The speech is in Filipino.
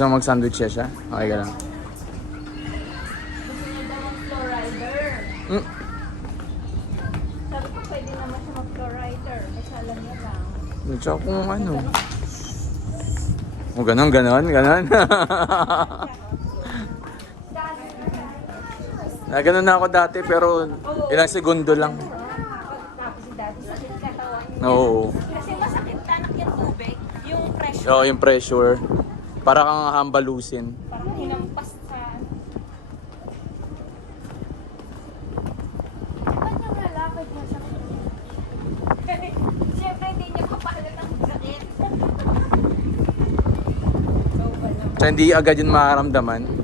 Gusto mo mag-sandwich siya? Okay ka lang. Gusto niya daw mag-floor rider. Mm. Sabi ko pwede naman siya mag-floor rider. Kasi alam niya lang. Tsaka kung ano. O ganon, ganon, ganon. Ganon na ako dati pero ilang segundo lang. Tapos si dati sakit katawan niya. Oo. Kasi masakit tanak yung tubig. Yung pressure. Oo, yung pressure. Para kang hambalusin. Parang hinampas ka. Ba't yung lalakad mo sa siyempre hindi niya papahalat ang sakit. So, wala. So hindi agad yun makaramdaman.